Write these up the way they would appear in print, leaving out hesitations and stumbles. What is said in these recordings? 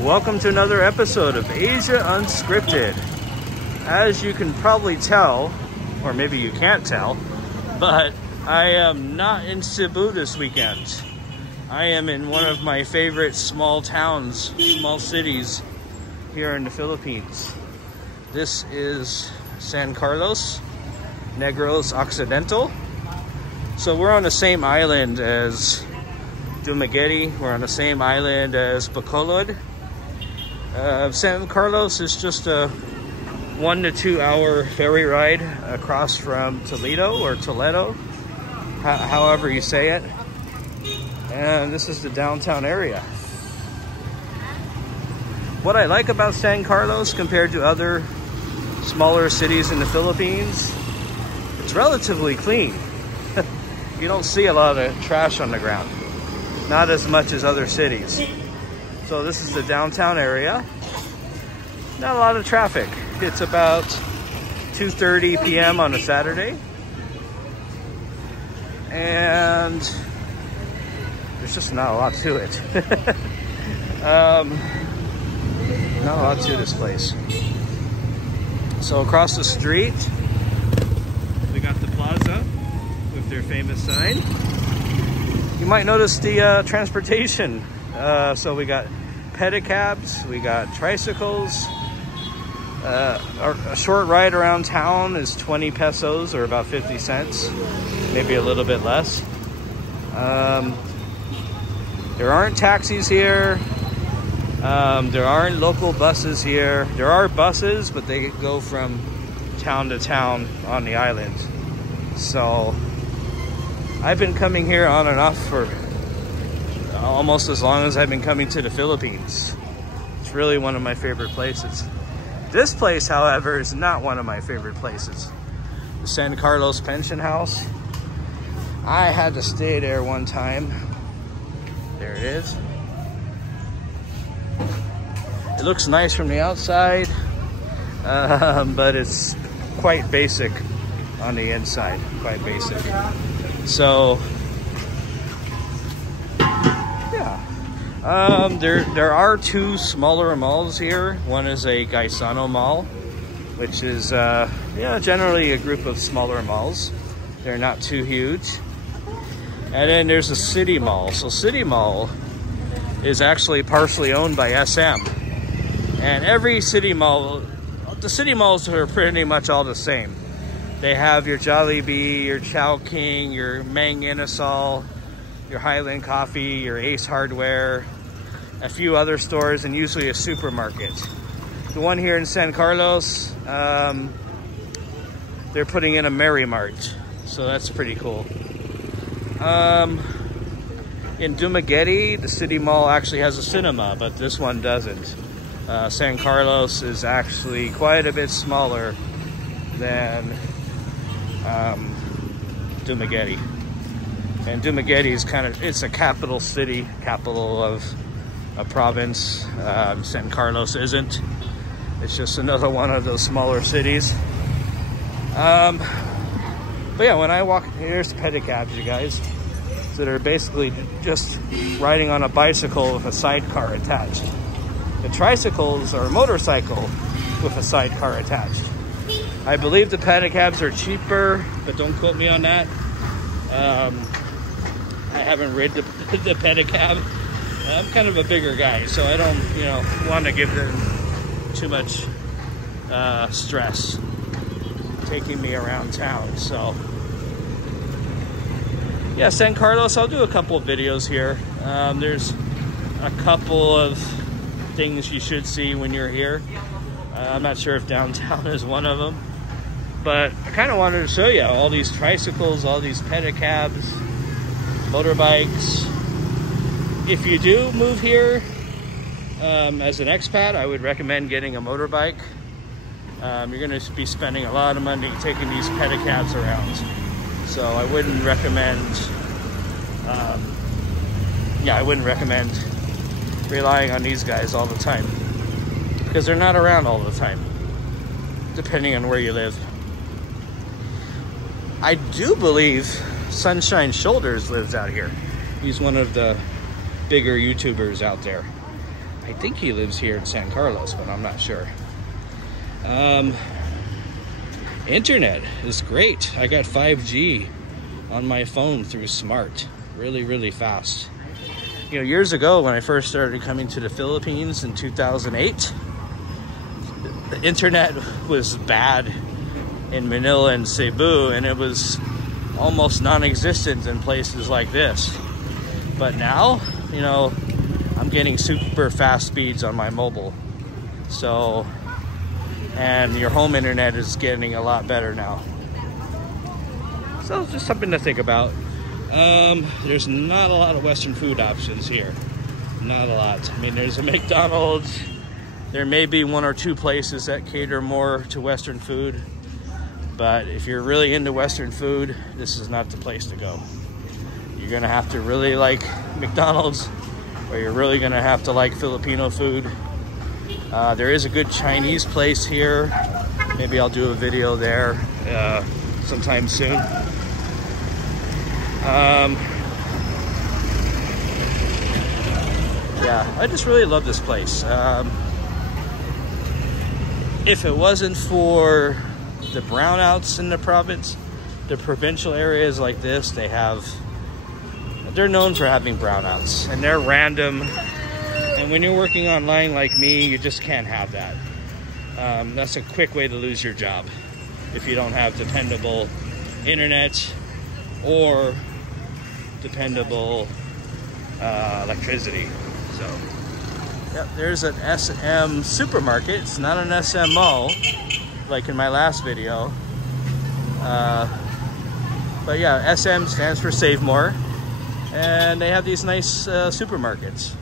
Welcome to another episode of Asia Unscripted. As you can probably tell, or maybe you can't tell, but I am not in Cebu this weekend. I am in one of my favorite small towns, small cities here in the Philippines. This is San Carlos, Negros Occidental. So we're on the same island as Dumaguete. We're on the same island as Bacolod. San Carlos is just a 1 to 2 hour ferry ride across from Toledo or Toledo, however you say it. And this is the downtown area. What I like about San Carlos compared to other smaller cities in the Philippines, it's relatively clean. You don't see a lot of trash on the ground. Not as much as other cities. So this is the downtown area. Not a lot of traffic. It's about 2:30 p.m. on a Saturday. And there's just not a lot to it. Not a lot to this place. So across the street, we got the plaza with their famous sign. You might notice the transportation. So we got pedicabs, we got tricycles. A short ride around town is 20 pesos or about 50 cents, maybe a little bit less. There aren't taxis here. There aren't local buses here. There are buses, but they go from town to town on the island. So I've been coming here on and off for almost as long as I've been coming to the Philippines. It's really one of my favorite places. This place, however, is not one of my favorite places. The San Carlos Pension House. I had to stay there one time. There it is. It looks nice from the outside, but it's quite basic on the inside. Quite basic. So there are two smaller malls here. One is a Gaisano Mall, which is generally a group of smaller malls. They're not too huge. And then there's a City Mall. So City Mall is actually partially owned by SM. And every city mall, the city malls are pretty much all the same. They have your Jollibee, your Chowking, your Mang Inasal, your Highland Coffee, your Ace Hardware, a few other stores, and usually a supermarket. The one here in San Carlos, they're putting in a Mary Mart, so that's pretty cool. In Dumaguete, the city mall actually has a cinema, but this one doesn't. San Carlos is actually quite a bit smaller than Dumaguete. And Dumaguete is it's a capital city, capital of a province. San Carlos isn't. It's just another one of those smaller cities. But yeah, when I walk, here's pedicabs, you guys, that are basically just riding on a bicycle with a sidecar attached. The tricycles are a motorcycle with a sidecar attached. I believe the pedicabs are cheaper, but don't quote me on that. I haven't rid the pedicab. I'm kind of a bigger guy, so I don't, want to give them too much stress taking me around town. So yeah, San Carlos, I'll do a couple of videos here. There's a couple of things you should see when you're here. I'm not sure if downtown is one of them, but I kind of wanted to show you all these tricycles, all these pedicabs, motorbikes. If you do move here as an expat, I would recommend getting a motorbike. You're going to be spending a lot of money taking these pedicabs around, so I wouldn't recommend relying on these guys all the time, because they're not around all the time, depending on where you live. I do believe Sunshine Shoulders lives out here. He's one of the bigger YouTubers out there. I think he lives here in San Carlos, but I'm not sure. Internet is great. I got 5G on my phone through Smart. Really, really fast. You know, years ago when I first started coming to the Philippines in 2008, the internet was bad in Manila and Cebu, and it was almost non-existent in places like this. But now, you know, I'm getting super fast speeds on my mobile. So, and your home internet is getting a lot better now. So it's just something to think about. There's not a lot of Western food options here. Not a lot. I mean, there's a McDonald's. There may be one or two places that cater more to Western food. But if you're really into Western food, this is not the place to go. You're gonna have to really like McDonald's, or you're really gonna have to like Filipino food. There is a good Chinese place here. Maybe I'll do a video there sometime soon. Yeah, I just really love this place. If it wasn't for the brownouts in the province, the provincial areas like this, they're known for having brownouts, and they're random. And when you're working online like me, you just can't have that. That's a quick way to lose your job if you don't have dependable internet or dependable electricity. So, yep, there's an SM supermarket. It's not an SM mall like in my last video. But yeah, SM stands for Save More. And they have these nice supermarkets.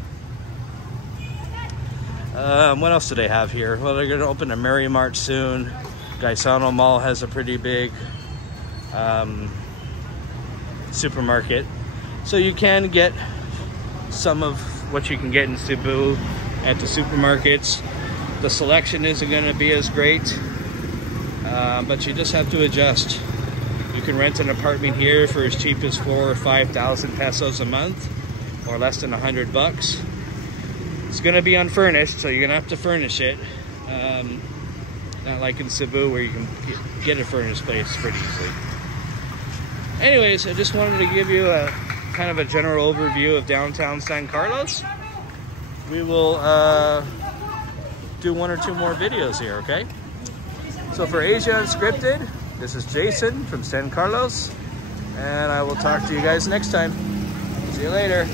What else do they have here? Well, they're going to open a Mary Mart soon. Gaisano Mall has a pretty big supermarket. So you can get some of what you can get in Cebu at the supermarkets. The selection isn't going to be as great, but you just have to adjust. You can rent an apartment here for as cheap as 4,000 or 5,000 pesos a month, or less than $100. It's gonna be unfurnished, so you're gonna have to furnish it. Not like in Cebu where you can get a furnished place pretty easily. Anyways, I just wanted to give you a kind of a general overview of downtown San Carlos. We will do one or two more videos here, okay? So for Asia Unscripted, this is Jason from San Carlos, and I will talk to you guys next time. See you later.